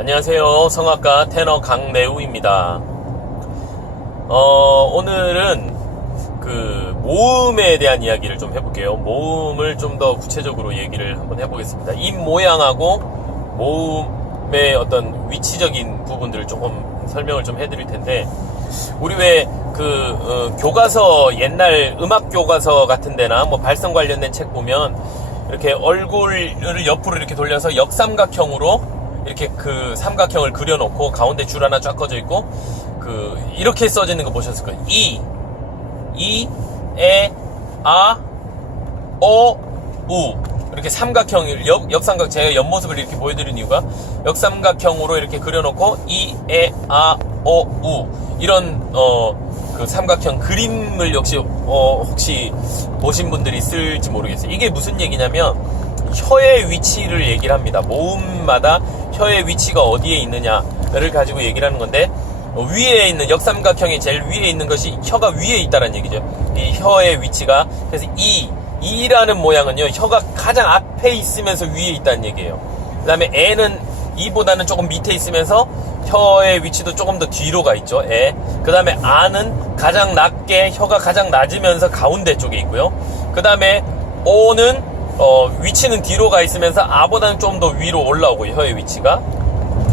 안녕하세요. 성악가 테너 강래우입니다. 오늘은 그 모음에 대한 이야기를 좀 해볼게요. 모음을 좀 더 구체적으로 얘기를 한번 해보겠습니다. 입 모양하고 모음의 어떤 위치적인 부분들을 조금 설명을 좀 해드릴 텐데, 우리 왜 교과서, 옛날 음악 교과서 같은 데나 뭐 발성 관련된 책 보면 이렇게 얼굴을 옆으로 이렇게 돌려서 역삼각형으로 이렇게 그 삼각형을 그려놓고 가운데 줄 하나 쫙 꺼져 있고 이렇게 써져 있는 거 보셨을 거예요. 에, 아, 우 이렇게 삼각형을 역삼각, 제가 옆모습을 이렇게 보여드린 이유가 역삼각형으로 이렇게 그려놓고 에, 아, 우 이런 그 삼각형 그림을 역시 혹시 보신 분들이 있을지 모르겠어요. 이게 무슨 얘기냐면 혀의 위치를 얘기를 합니다. 모음마다 혀의 위치가 어디에 있느냐를 가지고 얘기를 하는 건데, 위에 있는 역삼각형의 제일 위에 있는 것이 혀가 위에 있다는 얘기죠. 이 혀의 위치가. 그래서 이라는 모양은요, 혀가 가장 앞에 있으면서 위에 있다는 얘기예요. 그 다음에 에는 이보다는 조금 밑에 있으면서 혀의 위치도 조금 더 뒤로 가 있죠. 그 다음에 아는 가장 낮게, 혀가 가장 낮으면서 가운데 쪽에 있고요. 그 다음에 오는 위치는 뒤로 가 있으면서 아보다는 좀 더 위로 올라오고, 혀의 위치가.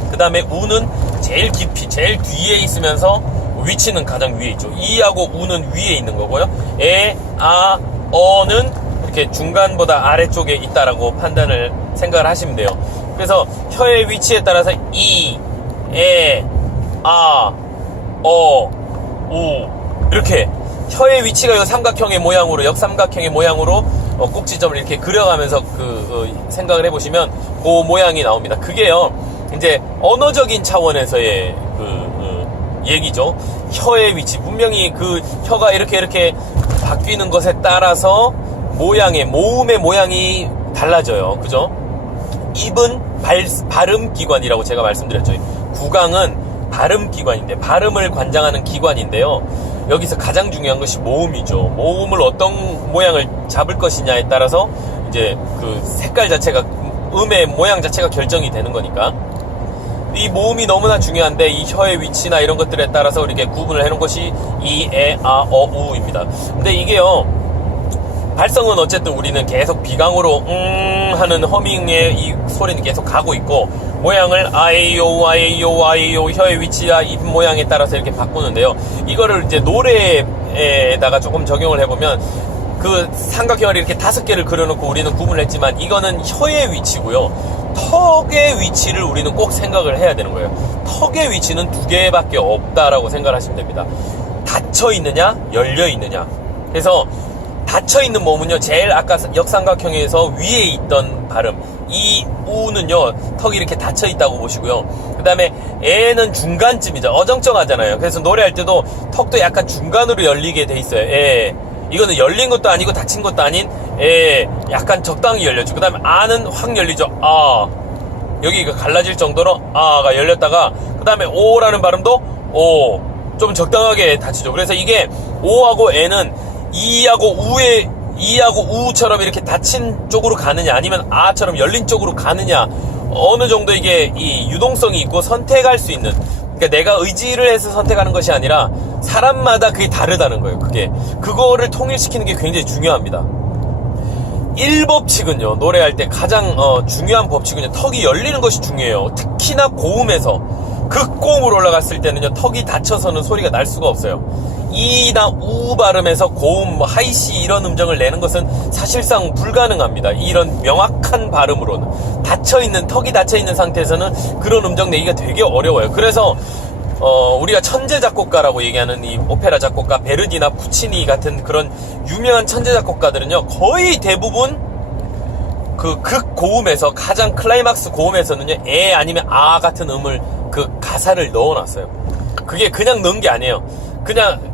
그 다음에 우는 제일 깊이, 제일 뒤에 있으면서 위치는 가장 위에 있죠. 이하고 우는 위에 있는 거고요. 아, 어는 이렇게 중간보다 아래쪽에 있다라고 판단을, 생각을 하시면 돼요. 그래서 혀의 위치에 따라서 에, 아, 우 이렇게 혀의 위치가 이 삼각형의 모양으로, 역삼각형의 모양으로 꼭지점을 이렇게 그려가면서 생각을 해보시면 그 모양이 나옵니다. 그게요, 이제 언어적인 차원에서의 얘기죠. 혀의 위치, 분명히 그 혀가 이렇게 바뀌는 것에 따라서 모음의 모양이 달라져요. 그죠? 입은 발음기관이라고 제가 말씀드렸죠. 구강은 발음기관인데, 발음을 관장하는 기관인데요, 여기서 가장 중요한 것이 모음이죠. 모음을 어떤 모양을 잡을 것이냐에 따라서 이제 그 색깔 자체가, 음의 모양 자체가 결정이 되는 거니까. 이 모음이 너무나 중요한데, 이 혀의 위치나 이런 것들에 따라서 이렇게 구분을 해놓은 것이 에, 아, 우입니다. 근데 이게요, 발성은 어쨌든 우리는 계속 비강으로 하는 허밍의 이 소리는 계속 가고 있고, 모양을 아이요 혀의 위치와 입 모양에 따라서 이렇게 바꾸는데요, 이거를 이제 노래에다가 조금 적용을 해보면 그 삼각형을 이렇게 5개를 그려놓고 우리는 구분을 했지만, 이거는 혀의 위치고요, 턱의 위치를 우리는 꼭 생각을 해야 되는 거예요. 턱의 위치는 2개밖에 없다라고 생각을 하시면 됩니다. 닫혀 있느냐, 열려 있느냐. 그래서 닫혀 있는 모음은요, 제일 아까 역삼각형에서 위에 있던 발음, 이 우는요, 턱이 이렇게 닫혀 있다고 보시고요. 그 다음에 에는 중간쯤이죠. 어정쩡하잖아요. 그래서 노래할 때도 턱도 약간 중간으로 열리게 돼 있어요. 이거는 열린 것도 아니고 닫힌 것도 아닌 약간 적당히 열려죠. 그 다음에 아는 확 열리죠. 아, 여기가 갈라질 정도로 아가 열렸다가, 그 다음에 오라는 발음도 오, 좀 적당하게 닫히죠. 그래서 이게 오하고 에는 이하고 우처럼 이렇게 닫힌 쪽으로 가느냐, 아니면 아처럼 열린 쪽으로 가느냐, 어느 정도 이게 이 유동성이 있고 선택할 수 있는, 그러니까 내가 의지를 해서 선택하는 것이 아니라 사람마다 그게 다르다는 거예요. 그거를 통일시키는 게 굉장히 중요합니다. 1법칙은요, 노래할 때 가장 중요한 법칙은요, 턱이 열리는 것이 중요해요. 특히나 고음에서 극고음으로 올라갔을 때는요, 턱이 닫혀서는 소리가 날 수가 없어요. 이나 우 발음에서 고음, 하이시 이런 음정을 내는 것은 사실상 불가능합니다. 이런 명확한 발음으로는. 턱이 닫혀있는 상태에서는 그런 음정 내기가 되게 어려워요. 그래서 우리가 천재 작곡가라고 얘기하는 이 오페라 작곡가 베르디나 푸치니 같은 그런 유명한 천재 작곡가들은요, 거의 대부분 그 극고음에서, 가장 클라이막스 고음에서는요, 에 아니면 아 같은 음을, 그 가사를 넣어놨어요. 그게 그냥 넣은 게 아니에요. 그냥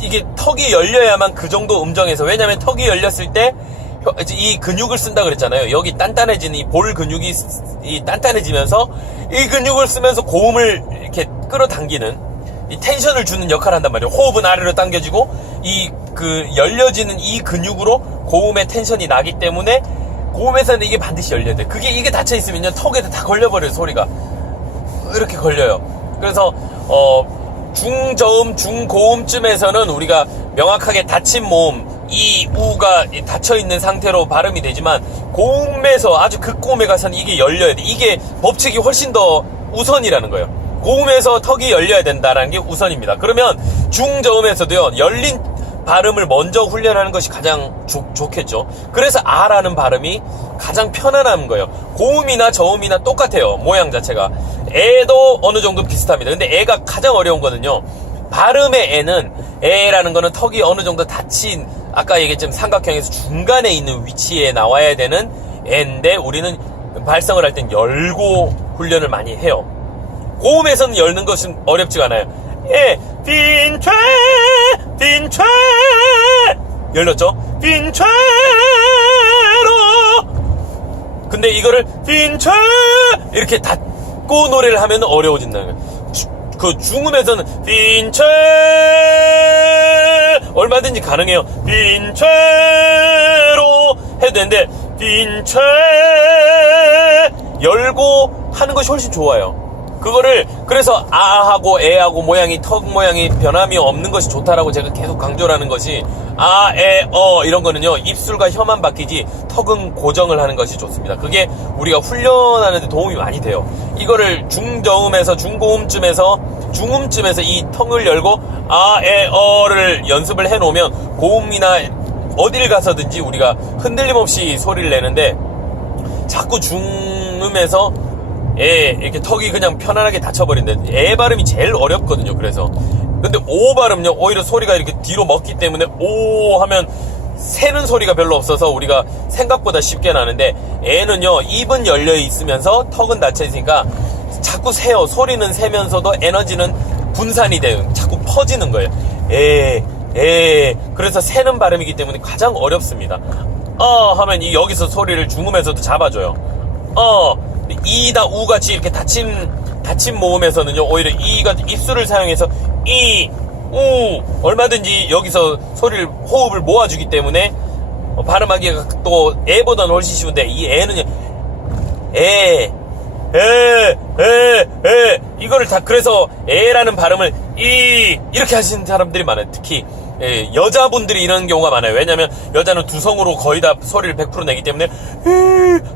이게 턱이 열려야만 그 정도 음정에서, 왜냐면 턱이 열렸을 때 이 근육을 쓴다 그랬잖아요. 여기 단단해지는 이 볼 근육이 단단해지면서 이 근육을 쓰면서 고음을 이렇게 끌어당기는, 이 텐션을 주는 역할을 한단 말이에요. 호흡은 아래로 당겨지고 열려지는 이 근육으로 고음의 텐션이 나기 때문에 고음에서는 이게 반드시 열려야 돼. 이게 닫혀있으면요, 턱에도 다 걸려버려요, 소리가. 이렇게 걸려요. 그래서 중저음, 중고음쯤에서는 우리가 명확하게 닫힌 모음, 이 우가 닫혀있는 상태로 발음이 되지만 고음에서 아주 극고음에 가서는 이게 열려야 돼. 이게 법칙이 훨씬 더 우선이라는 거예요. 고음에서 턱이 열려야 된다는 게 우선입니다. 그러면 중저음에서도요, 열린 발음을 먼저 훈련하는 것이 가장 좋겠죠. 그래서 아라는 발음이 가장 편안한 거예요. 고음이나 저음이나 똑같아요. 모양 자체가. 에도 어느 정도 비슷합니다. 근데 에가 가장 어려운 거는요, 발음의 에는, 에라는 거는 턱이 어느 정도 닫힌, 아까 얘기했지만 삼각형에서 중간에 있는 위치에 나와야 되는 에인데, 우리는 발성을 할 땐 열고 훈련을 많이 해요. 고음에서는 열는 것은 어렵지가 않아요. 예, 빈최 열렸죠? 빈최로. 근데 이거를 빈최 이렇게 닫고 노래를 하면 어려워진다는 거예요. 그 중음에서는 빈최 얼마든지 가능해요. 빈최로 해도 되는데 빈최 열고 하는 것이 훨씬 좋아요. 그거를 그래서 아하고 에하고 모양이, 턱 모양이 변함이 없는 것이 좋다라고 제가 계속 강조를 하는 것이, 아, 에, 이런 거는요, 입술과 혀만 바뀌지 턱은 고정을 하는 것이 좋습니다. 그게 우리가 훈련하는 데 도움이 많이 돼요. 이거를 중저음에서 중고음쯤에서 중음쯤에서 이 턱을 열고 아, 에, 를 연습을 해 놓으면 고음이나 어딜 가서든지 우리가 흔들림 없이 소리를 내는데, 자꾸 중음에서 이렇게 턱이 그냥 편안하게 닫혀버린대. 에 발음이 제일 어렵거든요. 그래서 근데 오 발음요, 오히려 소리가 이렇게 뒤로 먹기 때문에 오 하면 새는 소리가 별로 없어서 우리가 생각보다 쉽게 나는데, 에는요, 입은 열려 있으면서 턱은 닫혀 있으니까 자꾸 새요. 소리는 새면서도 에너지는 분산이 돼요. 자꾸 퍼지는 거예요. 그래서 새는 발음이기 때문에 가장 어렵습니다. 하면 여기서 소리를 중음에서도 잡아줘요. 이다 우같이 이렇게 닫힌 모음에서는요, 오히려 이가 입술을 사용해서 이, 우 얼마든지 여기서 소리를, 호흡을 모아주기 때문에 발음하기가 또 에보다는 훨씬 쉬운데, 이 에는요, 이거를 다, 그래서 에라는 발음을 이렇게 하시는 사람들이 많아요. 특히 여자분들이 이런 경우가 많아요. 왜냐면 여자는 두성으로 거의 다 소리를 100% 내기 때문에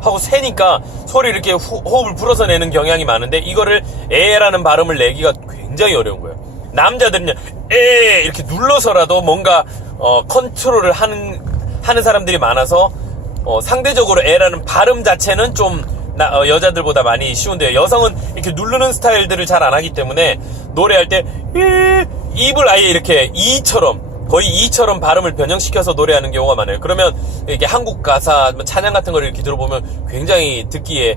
하고 새니까 소리를 이렇게 호흡을 불어서 내는 경향이 많은데, 이거를 에라는 발음을 내기가 굉장히 어려운 거예요. 남자들은요, 이렇게 눌러서라도 뭔가 컨트롤을 하는 사람들이 많아서 상대적으로 에라는 발음 자체는 좀 여자들보다 많이 쉬운데요. 여성은 이렇게 누르는 스타일들을 잘 안 하기 때문에 노래할 때 입을 아예 이렇게 거의 이처럼 발음을 변형시켜서 노래하는 경우가 많아요. 그러면 이게 한국 가사, 찬양 같은 걸 이렇게 들어보면 굉장히 듣기에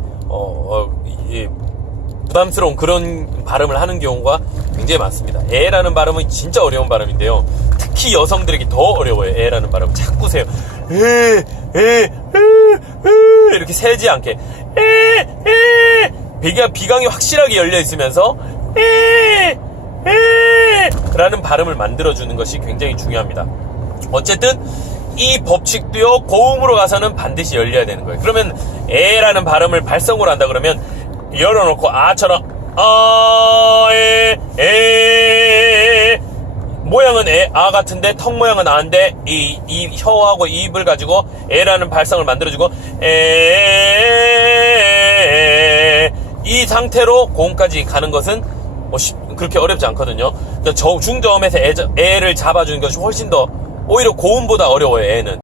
부담스러운 그런 발음을 하는 경우가 굉장히 많습니다. 에라는 발음은 진짜 어려운 발음인데요. 특히 여성들에게 더 어려워요. 에라는 발음. 자꾸 세요. 이렇게 세지 않게. 비강이 확실하게 열려 있으면서 라는 발음을 만들어주는 것이 굉장히 중요합니다. 어쨌든 이 법칙도요, 고음으로 가서는 반드시 열려야 되는 거예요. 그러면 에라는 발음을 발성으로 한다 그러면 열어놓고 아처럼 모양은 아 같은데 턱 모양은 아인데 이 혀하고 입을 가지고 에라는 발성을 만들어주고 이 상태로 고음까지 가는 것은 그렇게 어렵지 않거든요. 그러니까 중저음에서 에를 잡아주는 것이 훨씬 더, 오히려 고음보다 어려워요. 에는.